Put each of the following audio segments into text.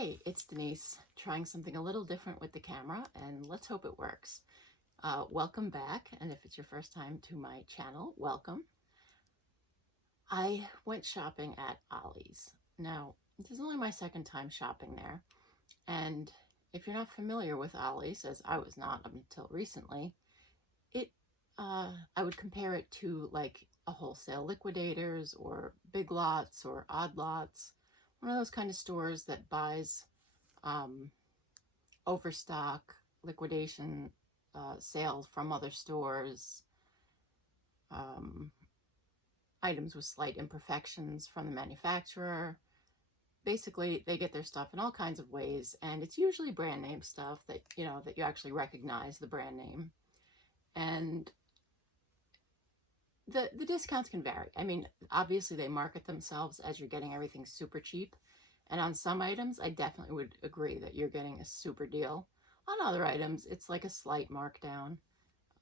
Hey, it's Denise, trying something a little different with the camera, and let's hope it works. Welcome back, and if it's your first time to my channel, welcome. I went shopping at Ollie's. Now, this is only my second time shopping there, and if you're not familiar with Ollie's, as I was not until recently, I would compare it to like a wholesale liquidators or Big Lots or Odd Lots, one of those kind of stores that buys overstock, liquidation sales from other stores, items with slight imperfections from the manufacturer. Basically, they get their stuff in all kinds of ways, and it's usually brand name stuff that you actually recognize the brand name. And the discounts can vary. I mean, obviously they market themselves as you're getting everything super cheap. And on some items, I definitely would agree that you're getting a super deal. On other items, it's like a slight markdown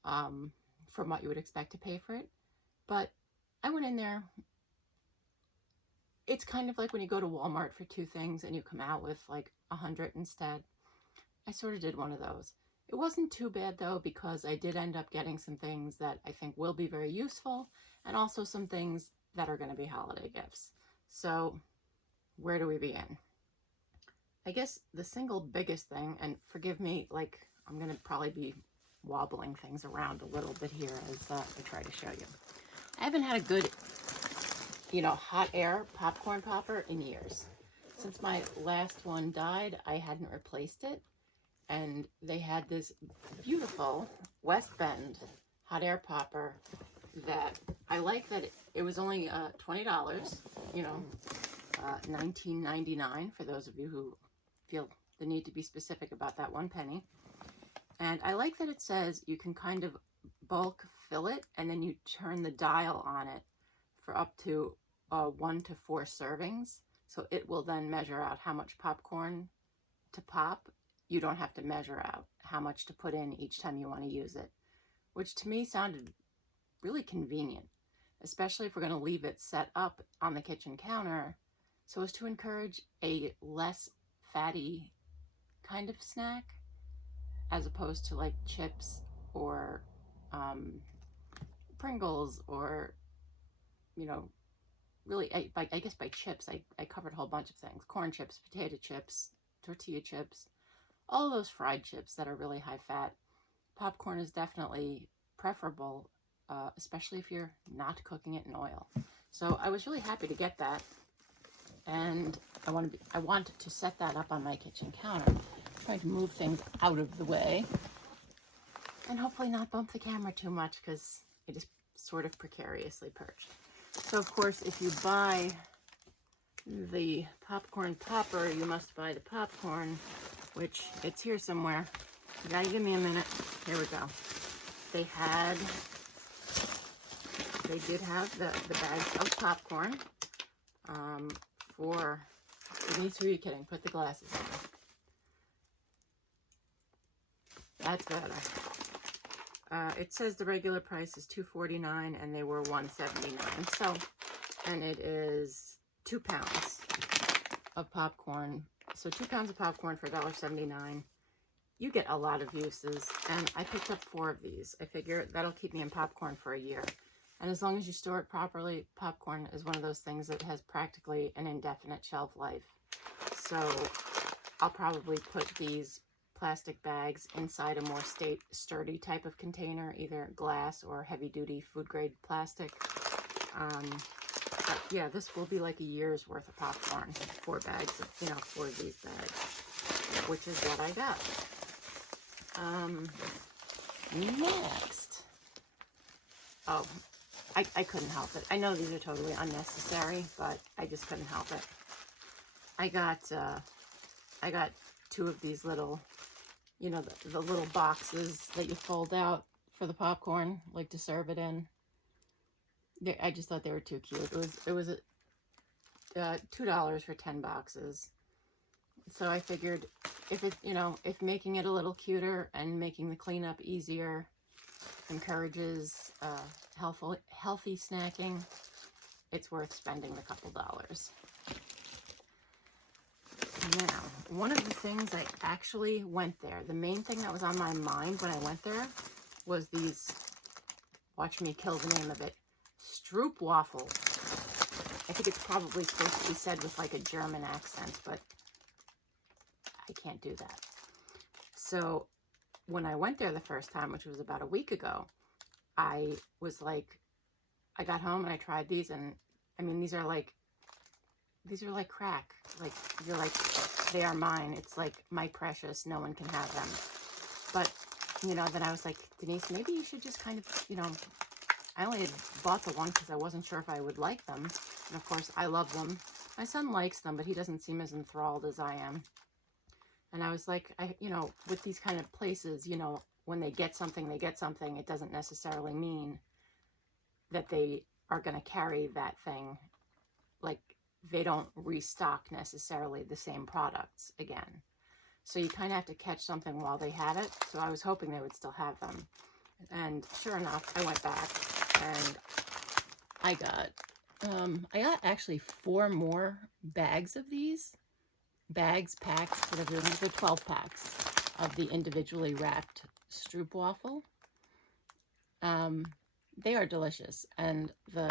from what you would expect to pay for it. But I went in there. It's kind of like when you go to Walmart for two things and you come out with like 100 instead. I sort of did one of those. It wasn't too bad though, because I did end up getting some things that I think will be very useful, and also some things that are going to be holiday gifts. So where do we begin? I guess the single biggest thing, and forgive me, like I'm going to probably be wobbling things around a little bit here as I try to show you. I haven't had a good, hot air popcorn popper in years. Since my last one died, I hadn't replaced it. And they had this beautiful West Bend hot air popper that I like that it was only $20, $19.99 for those of you who feel the need to be specific about that one penny. And I like that it says you can kind of bulk fill it, and then you turn the dial on it for up to 1 to 4 servings. So it will then measure out how much popcorn to pop. You don't have to measure out how much to put in each time you want to use it, which to me sounded really convenient, especially if we're going to leave it set up on the kitchen counter so as to encourage a less fatty kind of snack, as opposed to like chips or Pringles or, really, I guess by chips, I covered a whole bunch of things: corn chips, potato chips, tortilla chips, all those fried chips that are really high fat. Popcorn is definitely preferable, especially if you're not cooking it in oil. So I was really happy to get that, and I wanted to set that up on my kitchen counter. Trying to move things out of the way, and hopefully not bump the camera too much because it is sort of precariously perched. So of course, if you buy the popcorn popper, you must buy the popcorn, which it's here somewhere. You gotta give me a minute. Here we go. They did have the bags of popcorn for, Denise, who are you kidding? Put the glasses on. That's better. It says the regular price is $2.49 and they were $1.79. So, and it is 2 pounds of popcorn. So 2 pounds of popcorn for $1.79. You get a lot of uses, and I picked up 4 of these. I figure that'll keep me in popcorn for a year. And as long as you store it properly, popcorn is one of those things that has practically an indefinite shelf life. So I'll probably put these plastic bags inside a more sturdy type of container, either glass or heavy-duty food-grade plastic. But yeah, this will be like a year's worth of popcorn. 4 bags, 4 of these bags, which is what I got. Next. Oh, I couldn't help it. I know these are totally unnecessary, but I just couldn't help it. I got 2 of these little, the little boxes that you fold out for the popcorn, like to serve it in. I just thought they were too cute. It was $2 for 10 boxes. So I figured if making it a little cuter and making the cleanup easier encourages healthy snacking, it's worth spending the couple dollars. Now, one of the things I actually went there, the main thing that was on my mind when I went there was these, watch me kill the name of it, Stroop waffles. I think it's probably supposed to be said with like a German accent, but I can't do that. So when I went there the first time, which was about a week ago, I was like, I got home and I tried these, and I mean, these are like crack. Like, you're like, they are mine. It's like my precious. No one can have them. But, you know, then I was like, Denise, maybe you should just kind of, you know, I only had bought the one because I wasn't sure if I would like them. And of course, I love them. My son likes them, but he doesn't seem as enthralled as I am. And I was like, you know, with these kind of places, you know, when they get something, they get something. It doesn't necessarily mean that they are going to carry that thing. Like, they don't restock necessarily the same products again. So you kind of have to catch something while they have it. So I was hoping they would still have them. And sure enough, I went back and I got actually 4 more bags of these. Bags, packs, whatever. These are 12 packs of the individually wrapped Stroop waffle. They are delicious. And the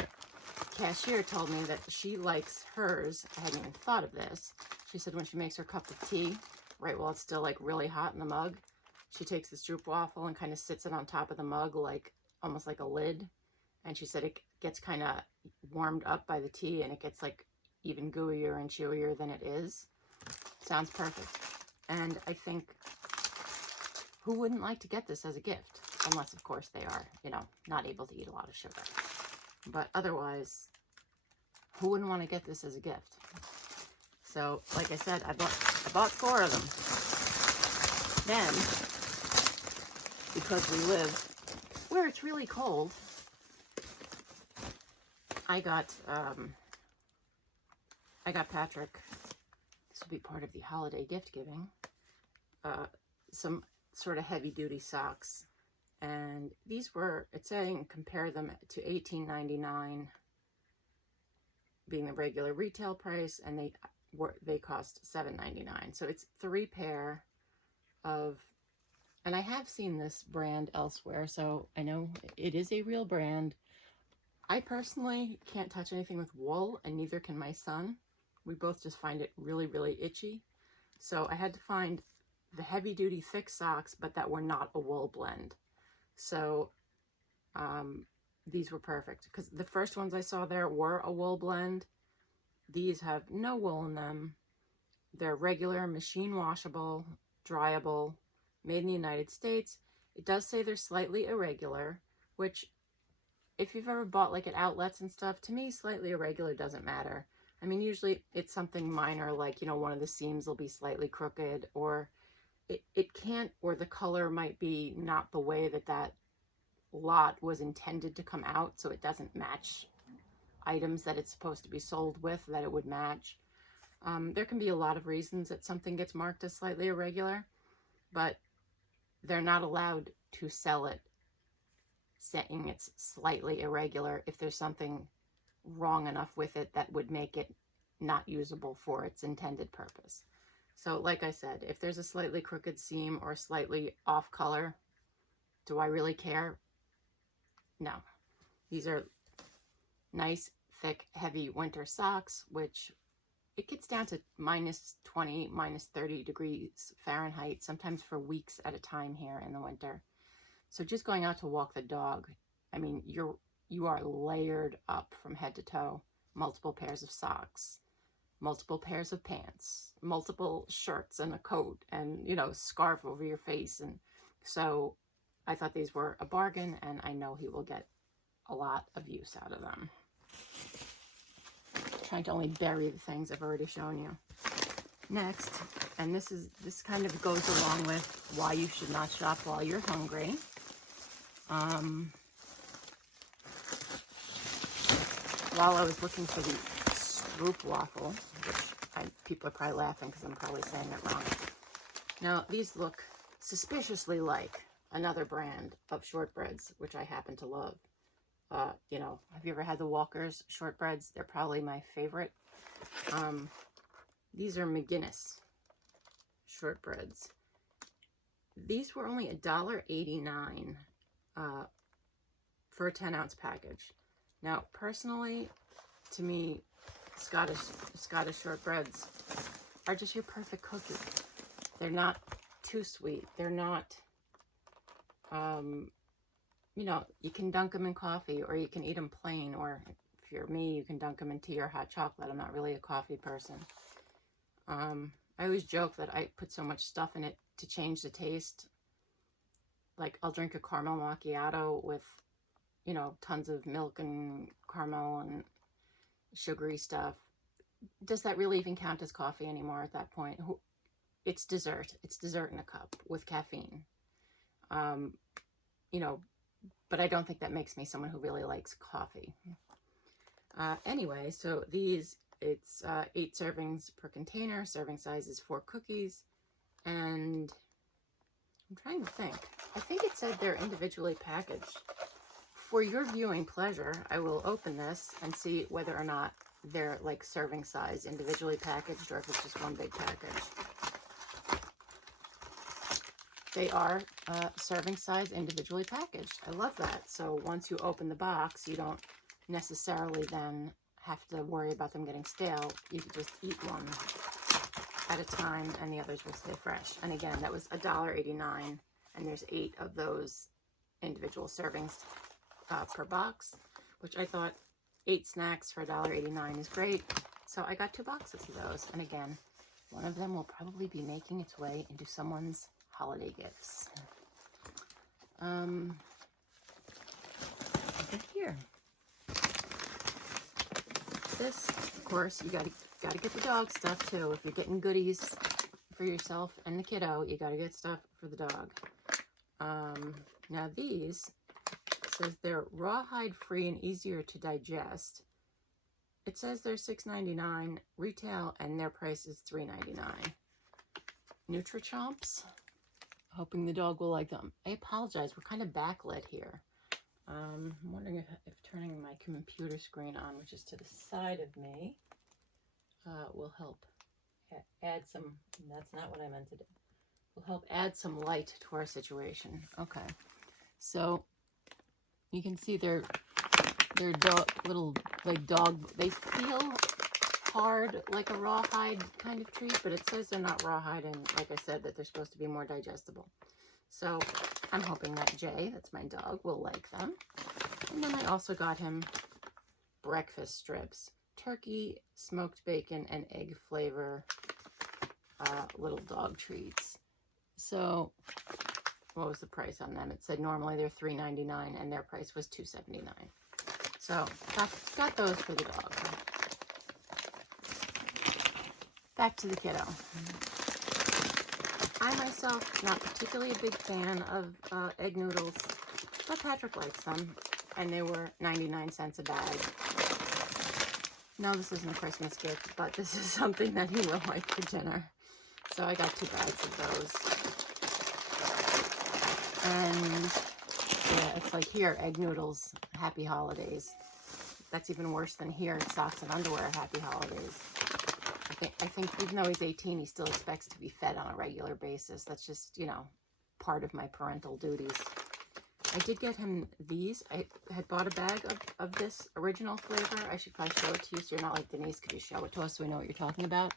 cashier told me that she likes hers. I hadn't even thought of this. She said when she makes her cup of tea, right while it's still like really hot in the mug, she takes the Stroop waffle and kind of sits it on top of the mug, like almost like a lid. And she said it gets kind of warmed up by the tea and it gets like even gooier and chewier than it is. Sounds perfect. And I think, who wouldn't like to get this as a gift? Unless, of course, they are, you know, not able to eat a lot of sugar. But otherwise, who wouldn't want to get this as a gift? So, like I said, I bought 4 of them. Then, because we live where it's really cold, I got Patrick, this will be part of the holiday gift giving, some sort of heavy duty socks. And these were, it's saying compare them to $18.99 being the regular retail price, and they cost $7.99. So it's 3 pair of, and I have seen this brand elsewhere, so I know it is a real brand. I personally can't touch anything with wool, and neither can my son. We both just find it really, really itchy. So I had to find the heavy duty thick socks, but that were not a wool blend. So these were perfect because the first ones I saw there were a wool blend. These have no wool in them. They're regular, machine washable, dryable, made in the United States. It does say they're slightly irregular, which if you've ever bought like at outlets and stuff, to me, slightly irregular doesn't matter. I mean, usually it's something minor, like, you know, one of the seams will be slightly crooked, or it can't, or the color might be not the way that lot was intended to come out, so it doesn't match items that it's supposed to be sold with, that it would match. There can be a lot of reasons that something gets marked as slightly irregular, but they're not allowed to sell it saying it's slightly irregular if there's something wrong enough with it that would make it not usable for its intended purpose. So like I said, if there's a slightly crooked seam or slightly off color, do I really care? No. These are nice, thick, heavy winter socks, which it gets down to -20, -30 degrees Fahrenheit, sometimes for weeks at a time here in the winter. So just going out to walk the dog, I mean, you are layered up from head to toe. Multiple pairs of socks, multiple pairs of pants, multiple shirts and a coat, and, you know, scarf over your face. And so I thought these were a bargain, and I know he will get a lot of use out of them. I'm trying to only bury the things I've already shown you. Next, and this kind of goes along with why you should not shop while you're hungry. While I was looking for the Stroop waffle, which people are probably laughing because I'm probably saying it wrong. Now, these look suspiciously like another brand of shortbreads, which I happen to love. You know, have you ever had the Walker's shortbreads? They're probably my favorite. These are Mcginnis. shortbreads. These were only $1.89 for a 10-ounce package. Now, personally, to me, Scottish shortbreads are just your perfect cookie. They're not too sweet. They're not, you know, you can dunk them in coffee, or you can eat them plain, or if you're me, you can dunk them in tea or hot chocolate. I'm not really a coffee person. I always joke that I put so much stuff in it to change the taste. Like, I'll drink a caramel macchiato with, you know, tons of milk and caramel and sugary stuff. Does that really even count as coffee anymore at that point? It's dessert. It's dessert in a cup with caffeine. You know, but I don't think that makes me someone who really likes coffee. Anyway, so these, it's 8 servings per container. Serving size is 4 cookies. And I'm trying to think. I think it said they're individually packaged. For your viewing pleasure, I will open this and see whether or not they're like serving size individually packaged, or if it's just one big package. They are serving size individually packaged. I love that. So once you open the box, you don't necessarily then have to worry about them getting stale. You can just eat one at a time and the others will stay fresh. And again, that was $1.89, and there's 8 of those individual servings per box, which I thought 8 snacks for $1.89 is great. So I got 2 boxes of those. And again, one of them will probably be making its way into someone's holiday gifts. Look here. This, of course, you gotta get the dog stuff too. If you're getting goodies for yourself and the kiddo, you gotta get stuff for the dog. Now these, it says they're rawhide free and easier to digest. It says they're $6.99 retail, and their price is $3.99. Nutrichomps. Hoping the dog will like them. I apologize, we're kind of backlit here. I'm wondering if turning my computer screen on, which is to the side of me, will help add some, that's not what I meant to do, will help add some light to our situation. Okay, so you can see they're little, like dog, they feel hard like a rawhide kind of treat, but it says they're not rawhide, and like I said, that they're supposed to be more digestible. So I'm hoping that Jay, that's my dog, will like them. And then I also got him breakfast strips, turkey, smoked bacon, and egg flavor little dog treats. So what was the price on them? It said normally they're $3.99 and their price was $2.79. So got those for the dog. Back to the kiddo. I myself, not particularly a big fan of egg noodles, but Patrick likes them, and they were 99 cents a bag. No, this isn't a Christmas gift, but this is something that he will like for dinner. So I got 2 bags of those. And yeah, it's like here, egg noodles, happy holidays. That's even worse than here, socks and underwear, happy holidays. I think even though he's 18, he still expects to be fed on a regular basis. That's just, you know, part of my parental duties. I did get him these. I had bought a bag of this original flavor. I should probably show it to you so you're not like Denise. Could you show it to us so we know what you're talking about?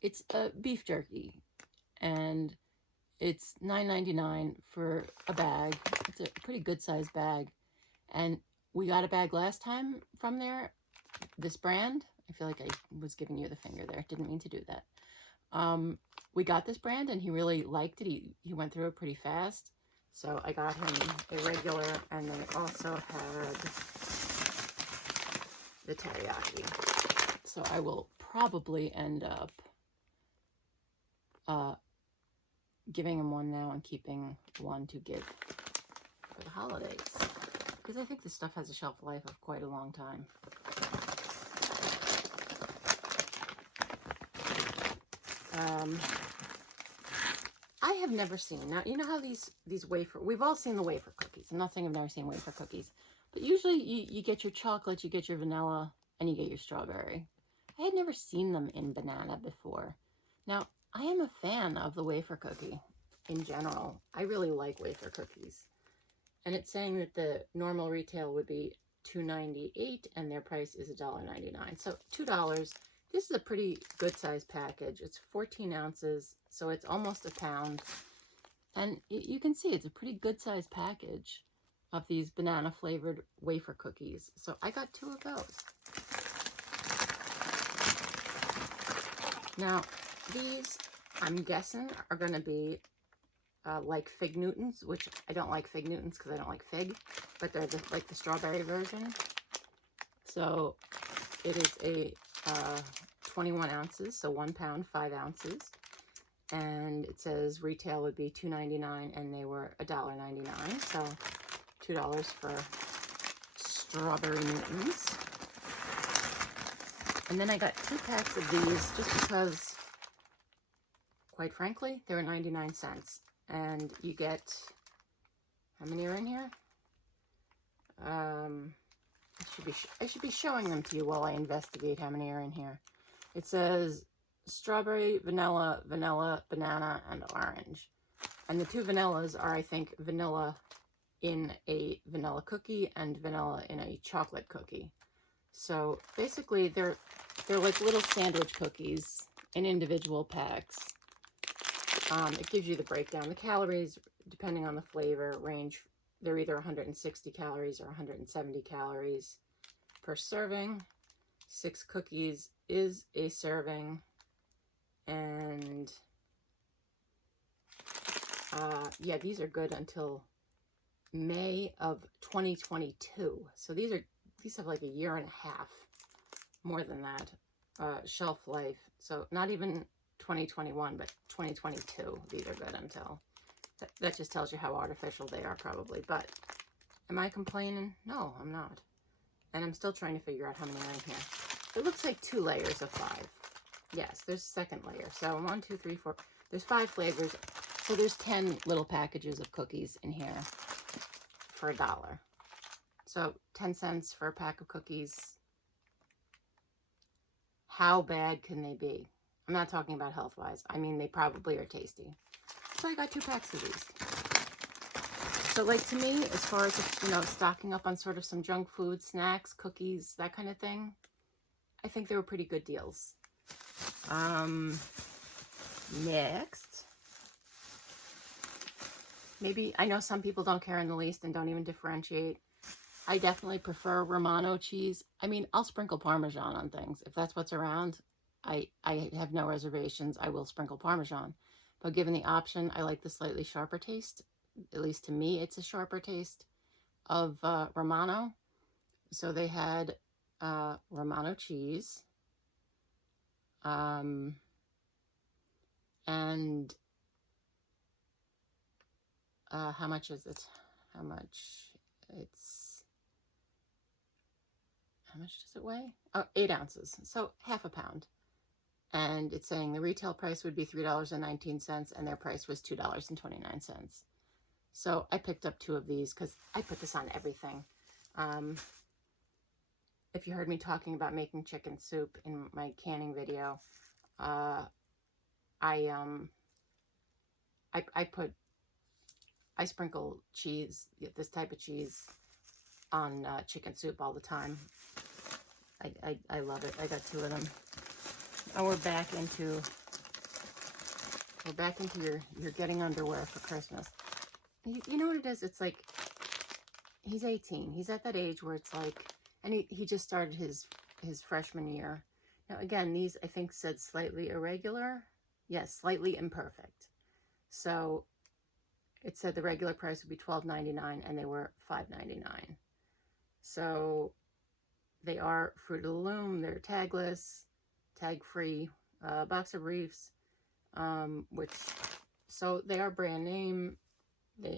It's beef jerky, and it's $9.99 for a bag. It's a pretty good sized bag, and we got a bag last time from there, this brand. I feel like I was giving you the finger there. Didn't mean to do that. We got this brand, and he really liked it. He went through it pretty fast. So I got him a regular, and they also had the teriyaki. So I will probably end up giving him one now and keeping one to give for the holidays. Because I think this stuff has a shelf life of quite a long time. I have never seen, now you know how these wafer, we've all seen the wafer cookies. I'm not saying I've never seen wafer cookies, but usually you get your chocolate, you get your vanilla, and you get your strawberry. I had never seen them in banana before. Now, I am a fan of the wafer cookie in general. I really like wafer cookies. And it's saying that the normal retail would be $2.98 and their price is $1.99. So $2. This is a pretty good size package. It's 14 ounces, so it's almost a pound. And you can see it's a pretty good size package of these banana flavored wafer cookies. So I got 2 of those. Now, these, I'm guessing, are going to be like Fig Newtons, which I don't like Fig Newtons because I don't like fig, but they're like the strawberry version. So it is a 21 ounces, so 1 pound, 5 ounces. And it says retail would be $2.99 and they were $1.99. So $2 for strawberry Newtons. And then I got 2 packs of these just because, quite frankly, they were 99 cents. And you get, how many are in here? I should be showing them to you while I investigate how many are in here. It says strawberry, vanilla, vanilla, banana, and orange. And the 2 vanillas are, I think, vanilla in a vanilla cookie and vanilla in a chocolate cookie. So basically, they're like little sandwich cookies in individual packs. It gives you the breakdown. The calories, depending on the flavor, range. They're either 160 calories or 170 calories per serving. 6 cookies is a serving. And yeah, these are good until May of 2022. So these have like a year and a half, more than that, shelf life. So not even 2021, but 2022. These are good until. That just tells you how artificial they are, probably. But am I complaining? No, I'm not. And I'm still trying to figure out how many are in here. It looks like 2 layers of 5. Yes, there's a second layer. So 1, 2, 3, 4. There's 5 flavors. So there's 10 little packages of cookies in here for $1. So 10 cents for a pack of cookies. How bad can they be? I'm not talking about health-wise. I mean, they probably are tasty. So I got 2 packs of these. So like, to me, as far as, you know, stocking up on sort of some junk food, snacks, cookies, that kind of thing, I think they were pretty good deals. Next, maybe, I know some people don't care in the least and don't even differentiate. I definitely prefer Romano cheese. I mean, I'll sprinkle Parmesan on things. If that's what's around, I have no reservations. I will sprinkle Parmesan. But given the option, I like the slightly sharper taste. At least to me, it's a sharper taste of Romano. So they had Romano cheese. And how much is it? How much does it weigh? Oh, 8 ounces. So half a pound. And it's saying the retail price would be $3.19 and their price was $2.29. So I picked up 2 of these because I put this on everything. If you heard me talking about making chicken soup in my canning video, I sprinkle cheese, this type of cheese, on chicken soup all the time. I love it. I got 2 of them. And we're back into your getting underwear for Christmas. You know what it is? It's like, he's 18. He's at that age where it's like, and he just started his freshman year. Now again, these I think said slightly irregular. Yes, slightly imperfect. So it said the regular price would be $12.99 and they were $5.99. So they are Fruit of the Loom. They're tagless, tag-free, box of reefs, so they are brand name.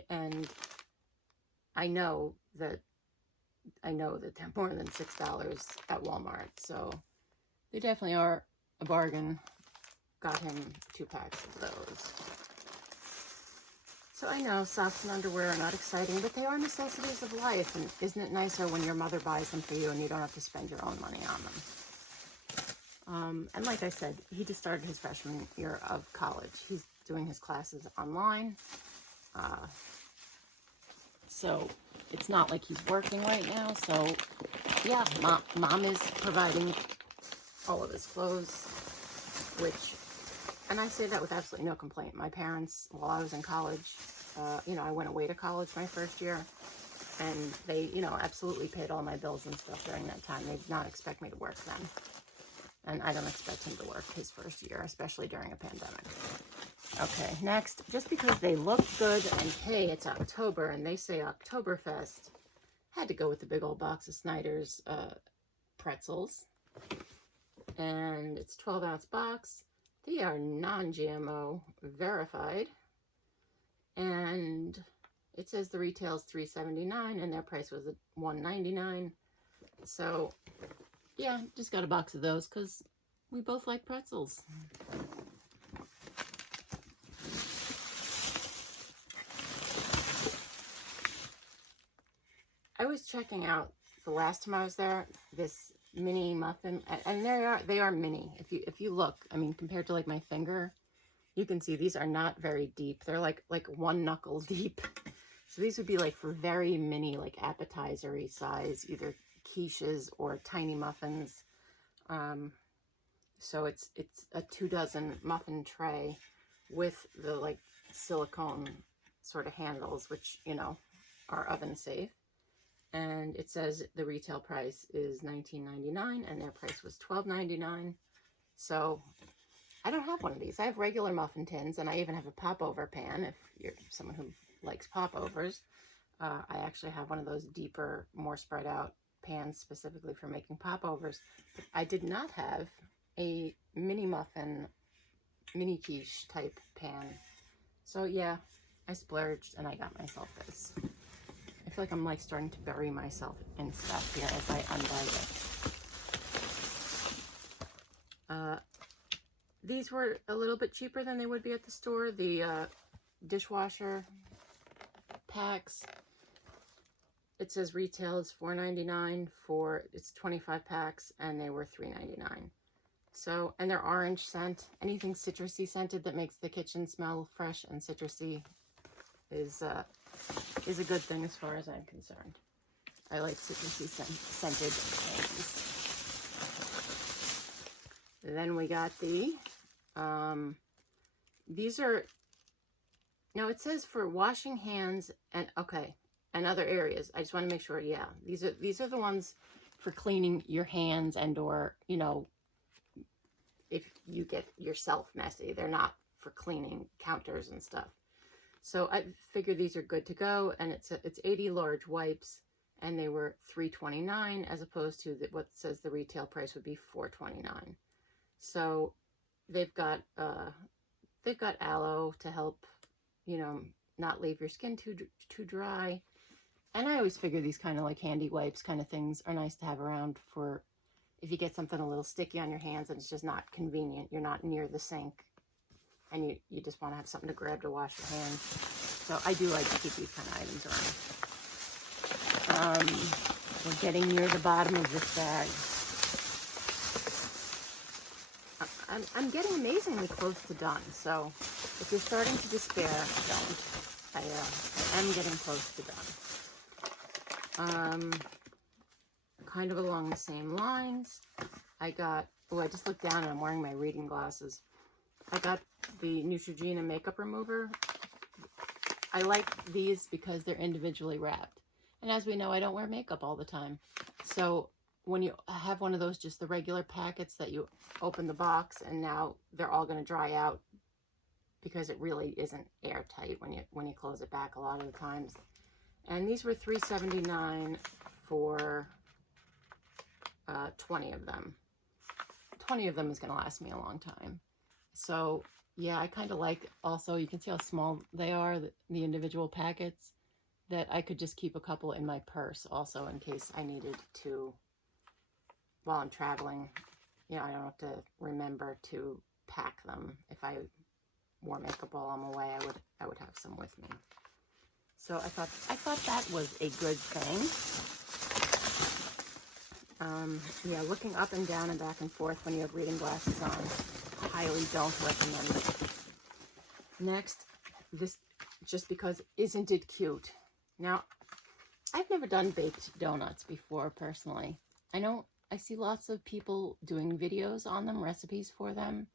And I know that they're more than $6 at Walmart. So they definitely are a bargain. Got him 2 packs of those. So I know socks and underwear are not exciting, but they are necessities of life. And isn't it nicer when your mother buys them for you and you don't have to spend your own money on them? And like I said, he just started his freshman year of college. He's doing his classes online. So it's not like he's working right now. So yeah, mom is providing all of his clothes, which, and I say that with absolutely no complaint. My parents, while I was in college, I went away to college my first year, and they, absolutely paid all my bills and stuff during that time. They did not expect me to work then. And I don't expect him to work his first year, especially during a pandemic. Okay, next, just because they look good, and hey, it's October, and they say Oktoberfest, had to go with the big old box of Snyder's pretzels. And it's 12-ounce box. They are non-GMO verified. And it says the retail's $3.79 and their price was $1.99. So yeah, just got a box of those because we both like pretzels. I was checking out the last time I was there, this mini muffin, and they are mini. If you look, I mean, compared to like my finger, you can see these are not very deep. They're like one knuckle deep. So these would be like for very mini, like appetizer-y size, either quiches or tiny muffins. So it's a 2-dozen muffin tray with the like silicone sort of handles, which, are oven safe. And it says the retail price is $19.99 and their price was $12.99. So I don't have one of these. I have regular muffin tins, and I even have a popover pan if you're someone who likes popovers. I actually have one of those deeper, more spread out pans specifically for making popovers. But I did not have a mini muffin, mini quiche type pan. So yeah, I splurged and I got myself this. I feel like I'm like starting to bury myself in stuff here as I unbag it. These were a little bit cheaper than they would be at the store. The Dishwasher Packs. It says retail is $4.99 for, it's 25 packs, and they were $3.99. So, and they're orange scent. Anything citrusy scented that makes the kitchen smell fresh and citrusy is a good thing as far as I'm concerned. I like citrusy scented things. Then we got these are, now it says for washing hands and, okay, and other areas. I just want to make sure, yeah, these are the ones for cleaning your hands and or, if you get yourself messy. They're not for cleaning counters and stuff. So I figure these are good to go, and it's 80 large wipes, and they were $3.29 as opposed to what says the retail price would be $4.29. So they've got aloe to help, not leave your skin too dry. And I always figure these kind of like handy wipes kind of things are nice to have around for if you get something a little sticky on your hands and it's just not convenient. You're not near the sink and you just want to have something to grab to wash your hands. So I do like to keep these kind of items around. We're getting near the bottom of this bag. I'm getting amazingly close to done. So if you're starting to despair, don't. I am getting close to done. Kind of along the same lines, I just looked down and I'm wearing my reading glasses. I got the Neutrogena makeup remover. I like these because they're individually wrapped. And as we know, I don't wear makeup all the time. So when you have one of those, just the regular packets that you open the box and now they're all going to dry out because it really isn't airtight when you close it back a lot of the times. And these were $3.79 for 20 of them. 20 of them is going to last me a long time. So yeah, I kind of like, also you can see how small they are, the individual packets, that I could just keep a couple in my purse also in case I needed to, while I'm traveling, I don't have to remember to pack them. If I wore makeup while I'm away, I would have some with me. So I thought that was a good thing. Yeah, looking up and down and back and forth when you have reading glasses on, highly don't recommend it. Next, this, just because, isn't it cute? Now, I've never done baked donuts before, personally. I see lots of people doing videos on them, recipes for them.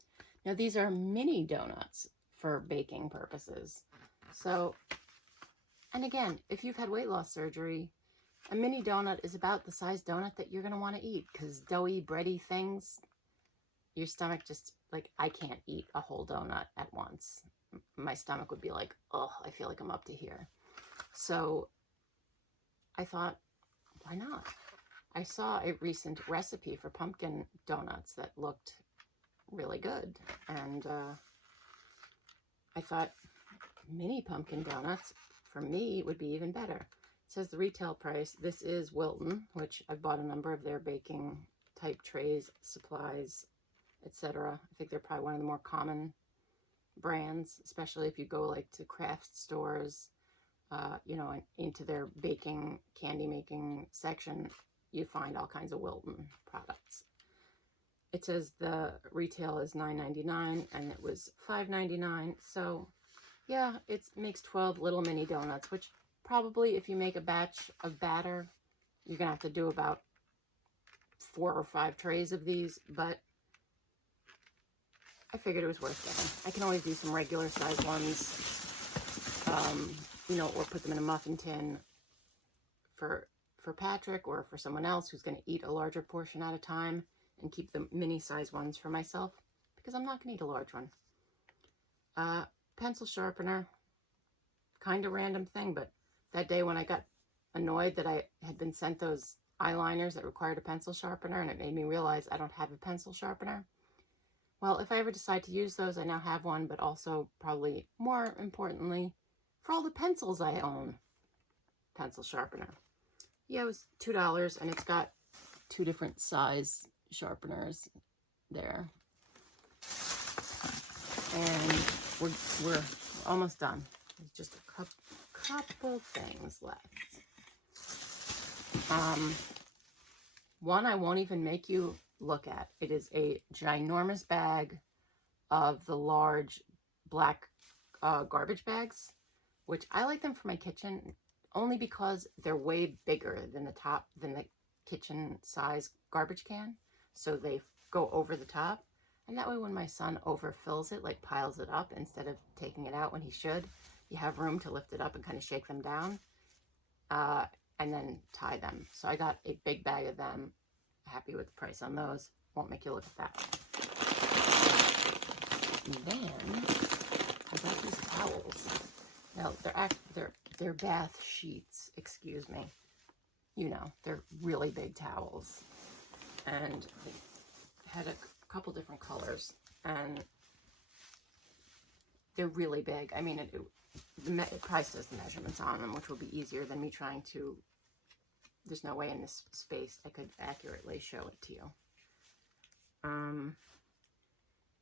Now, these are mini donuts for baking purposes. So, and again, if you've had weight loss surgery, a mini donut is about the size donut that you're going to want to eat, because doughy, bready things, your stomach just, like, I can't eat a whole donut at once. My stomach would be like, oh, I feel like I'm up to here. So I thought, why not? I saw a recent recipe for pumpkin donuts that looked really good. And I thought mini pumpkin donuts, for me, would be even better. It says the retail price. This is Wilton, which I've bought a number of their baking type trays, supplies, etc. I think they're probably one of the more common brands, especially if you go like to craft stores, you know, into their baking, candy making section, you find all kinds of Wilton products. It says the retail is $9.99 and it was $5.99. So yeah, it makes 12 little mini donuts, which probably if you make a batch of batter, you're gonna have to do about 4 or 5 trays of these, but I figured it was worth getting. I can always do some regular size ones, you know, or put them in a muffin tin for Patrick or for someone else who's going to eat a larger portion at a time, and keep the mini size ones for myself, because I'm not going to eat a large one. Pencil sharpener, kind of random thing, but that day when I got annoyed that I had been sent those eyeliners that required a pencil sharpener, and it made me realize I don't have a pencil sharpener. Well, if I ever decide to use those, I now have one, but also, probably more importantly, for all the pencils I own, pencil sharpener. Yeah, it was $2, and it's got 2 different size sharpeners there. And we're almost done. There's just a couple things left. One I won't even make you look at. It is a ginormous bag of the large black garbage bags, which I like them for my kitchen only because they're way bigger than the kitchen size garbage can. So they go over the top. And that way when my son overfills it, like piles it up instead of taking it out when he should, you have room to lift it up and kind of shake them down and then tie them. So I got a big bag of them. Happy with the price on those. Won't make you look at that. And then I got these towels. Now they're bath sheets, excuse me. You know, they're really big towels. And they had a couple different colors, and they're really big. I mean, it probably says the measurements on them, which will be easier than me trying to. There's no way in this space I could accurately show it to you.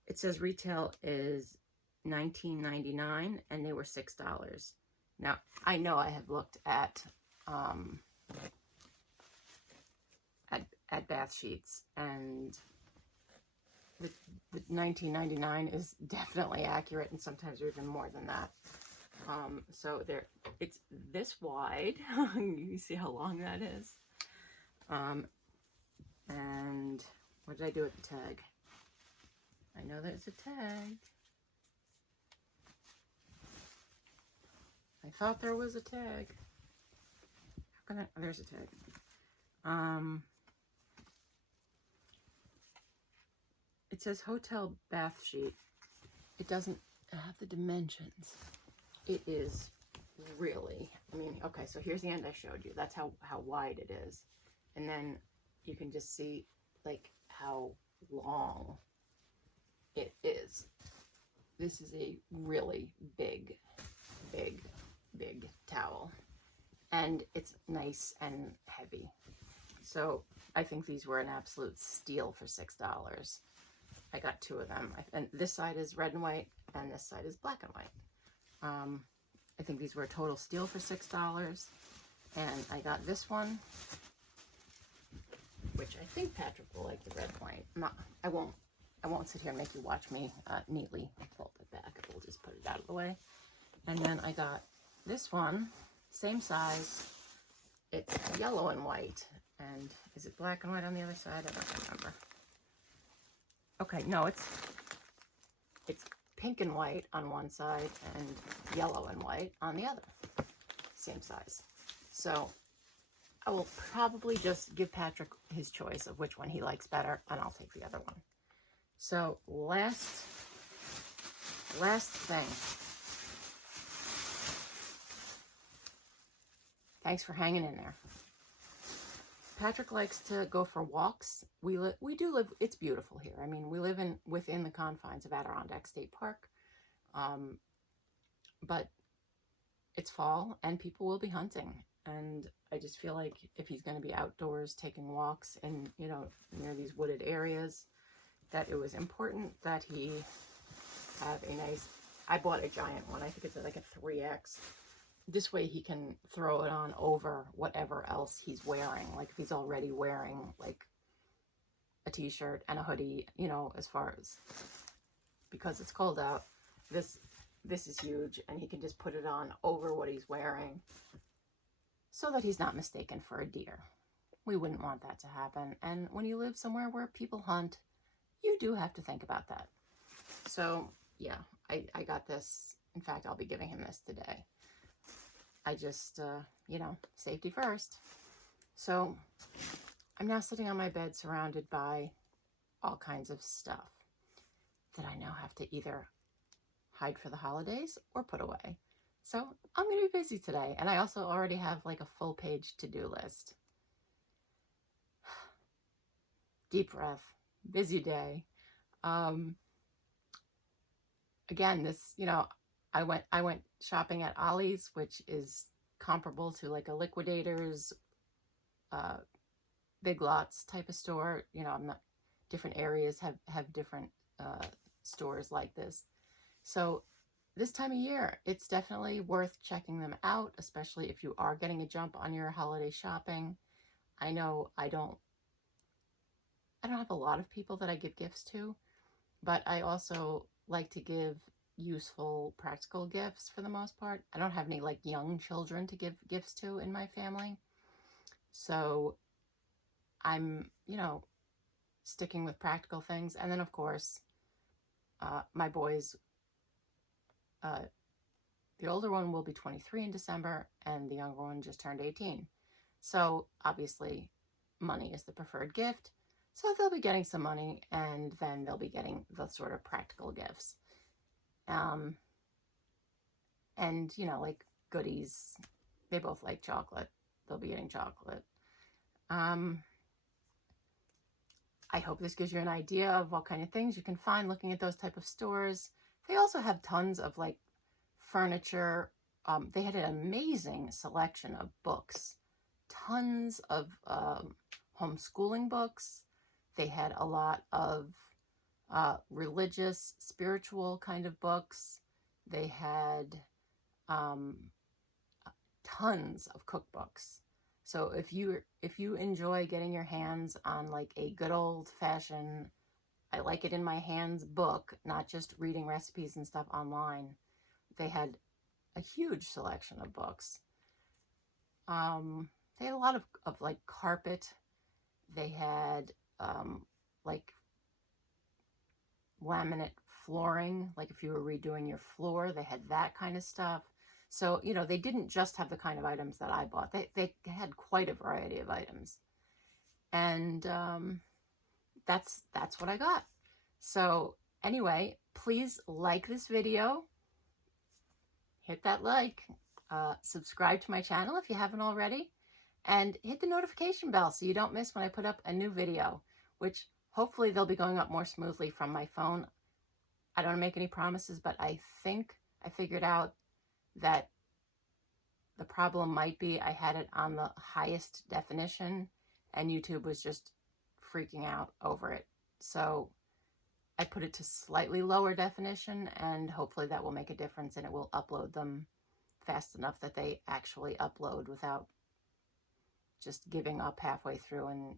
It says retail is $19.99, and they were $6. Now, I know I have looked at bath sheets, and the $19.99 is definitely accurate, and sometimes even more than that. So it's this wide. You see how long that is. And what did I do with the tag? I know there's a tag. I thought there was a tag. How can I? There's a tag. It says hotel bath sheet. It doesn't have the dimensions. It is really, I mean, okay, so here's the end I showed you. That's how wide it is. And then you can just see, like, how long it is. This is a really big towel. And it's nice and heavy. So I think these were an absolute steal for $6. I got 2 of them. And this side is red and white, and this side is black and white. I think these were a total steal for $6. And I got this one. which I think Patrick will like the red wine. I won't sit here and make you watch me neatly fold it back. We'll just put it out of the way. And then I got this one, same size. It's yellow and white. And is it black and white on the other side? I don't remember. Okay, no, it's pink and white on one side and yellow and white on the other. Same size. So I will probably just give Patrick his choice of which one he likes better, and I'll take the other one. So last thing. Thanks for hanging in there. Patrick likes to go for walks. We do live, it's beautiful here. I mean, we live within the confines of Adirondack State Park. But it's fall and people will be hunting. And I just feel like if he's going to be outdoors taking walks and, you know, near these wooded areas, that it was important that he have a nice, I bought a giant one. I think it's like a 3X. This way he can throw it on over whatever else he's wearing. Like if he's already wearing like a t-shirt and a hoodie, you know, as far as, because it's cold out, this is huge, and he can just put it on over what he's wearing so that he's not mistaken for a deer. We wouldn't want that to happen. And when you live somewhere where people hunt, you do have to think about that. So yeah, I got this. In fact, I'll be giving him this today. I just, you know, safety first. So I'm now sitting on my bed surrounded by all kinds of stuff that I now have to either hide for the holidays or put away. So I'm going to be busy today. And I also already have like a full page to-do list. Deep breath, busy day. Again, this, you know, I went shopping at Ollie's, which is comparable to like a Liquidators, Big Lots type of store. You know, different areas have different stores like this. So this time of year, it's definitely worth checking them out, especially if you are getting a jump on your holiday shopping. I know I don't have a lot of people that I give gifts to, but I also like to give useful, practical gifts for the most part. I don't have any like young children to give gifts to in my family. So I'm, you know, sticking with practical things. And then of course, my boys, the older one will be 23 in December and the younger one just turned 18. So obviously money is the preferred gift. So they'll be getting some money, and then they'll be getting the sort of practical gifts. And, you know, like goodies. They both like chocolate. They'll be getting chocolate. I hope this gives you an idea of what kind of things you can find looking at those type of stores. They also have tons of like furniture. They had an amazing selection of books. Tons of homeschooling books. They had a lot of religious, spiritual kind of books. They had tons of cookbooks. So if you enjoy getting your hands on like a good old fashioned, I like it in my hands book, not just reading recipes and stuff online, they had a huge selection of books. They had a lot of like carpet. They had like laminate flooring, like if you were redoing your floor, they had that kind of stuff. So, you know, they didn't just have the kind of items that I bought. They had quite a variety of items. And that's what I got. So anyway, please like this video. Hit that like. Subscribe to my channel if you haven't already. And hit the notification bell so you don't miss when I put up a new video, which hopefully they'll be going up more smoothly from my phone. I don't want to make any promises, but I think I figured out that the problem might be I had it on the highest definition and YouTube was just freaking out over it. So I put it to slightly lower definition, and hopefully that will make a difference and it will upload them fast enough that they actually upload without just giving up halfway through and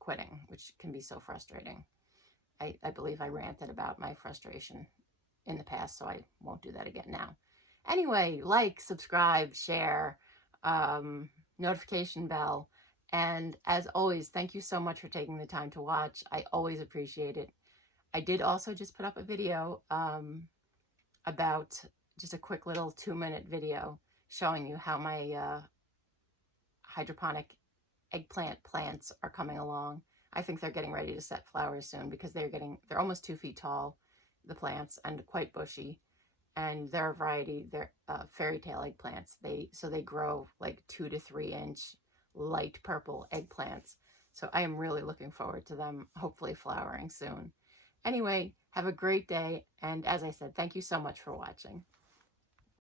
quitting, which can be so frustrating. I believe I ranted about my frustration in the past, so I won't do that again now. Anyway, like, subscribe, share, notification bell. And as always, thank you so much for taking the time to watch. I always appreciate it. I did also just put up a video about just a quick little 2-minute video showing you how my hydroponic eggplant plants are coming along. I think they're getting ready to set flowers soon because they're almost 2 feet tall, the plants, and quite bushy. And they're a variety. They're fairy tale eggplants. So they grow like 2 to 3 inch light purple eggplants. So I am really looking forward to them hopefully flowering soon. Anyway, have a great day. And as I said, thank you so much for watching.